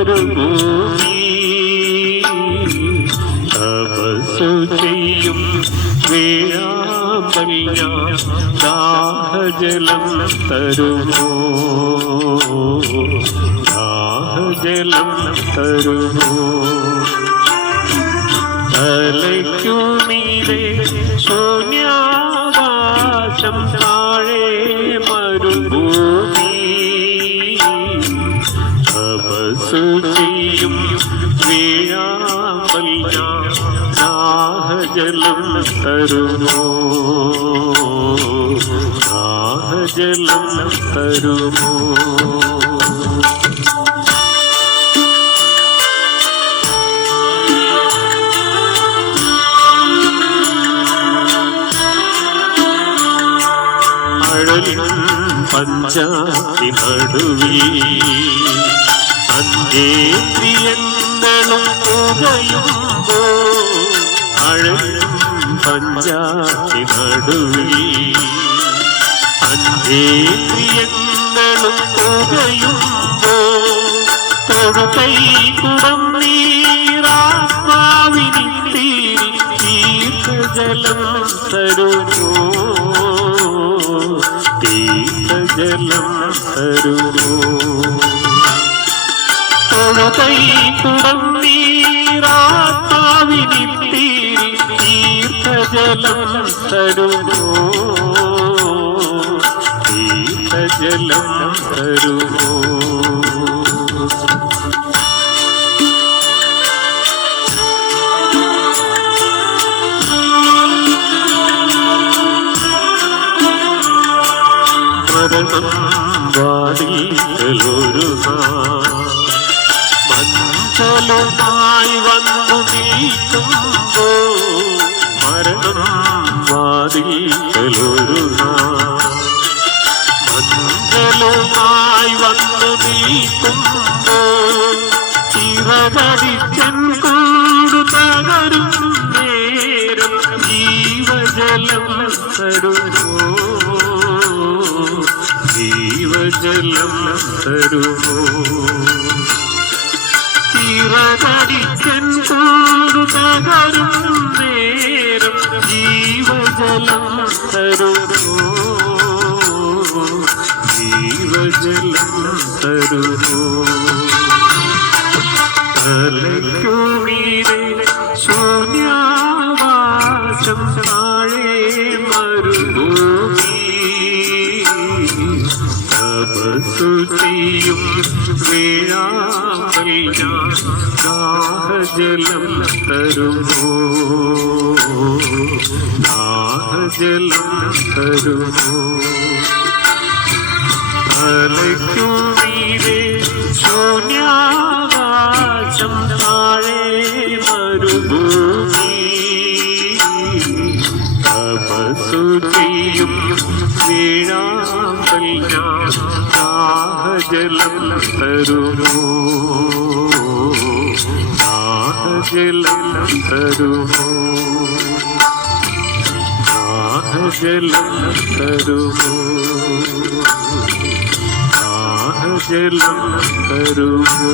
മരുഭൂമി തപസ്സു ചെയ്യും വേഴാമ്പൽ ഞാൻ ദാഹജലം തരുമോ ദാഹജലം തരുമോ തലയ്ക്കുമീതെ ശൂന്യാകാശം താഴെ മരുഭൂമി തപസ്സു ചെയ്യും വേഴാമ്പൽ ഞാൻ ദാഹജലം തരുമോ ദാഹജലം തരുമോ പഞ്ചാതി നടുവിൽ അന്യേന്ദ്രിയങ്ങളും പുകയുമ്പോ അഴലും പഞ്ചാതി നടുവിൽ അന്യേന്ദ്രിയങ്ങളും പുകയുമ്പോ തൊഴുകൈ കുടം നീരാത്മാവിനി തീർത്ഥജലം തരുമോ തീർത്ഥജലം തരുമോ തൊഴുകൈ കുടം നീരാത്മാവിനി തീർത്ഥജലം തരുമോ തീർത്ഥജലം തരുമോ വാടിയിലൊരു മഞ്ചലുമായി വന്നു നീക്കുമ്പോ മരണം വാടിയിലൊരു മഞ്ചലുമായി വന്നു നീക്കുമ്പോ ചിറകടിച്ചൻ കൂടു തകരും നേരം ജീവജലം തരുമോ ജീവജലം തരുമോ ചിറകടിച്ചൻ കൂടു തകരും നേരം ജീവജലം തരുമോ ജീവജലം തരുമോ തലയ്ക്കുമീതെ ശൂന്യാകാശം താഴെ മരുഭൂമി തപസ്സു ചെയ്യും വേഴാമ്പൽ ഞാൻ ദാഹജലം തരുമോ ദാഹജലം തരുമോ തലയ്ക്കുമീതെ ശൂന്യാകാശം താഴെ മരുഭൂമി തപസ്സു ചെയ്യും വേഴാമ്പൽ ഞാൻ ദാഹജലം തരുമോ ദാഹജലം തരുമോ ദാഹജലം തരുമോ ദാഹജലം തരുമോ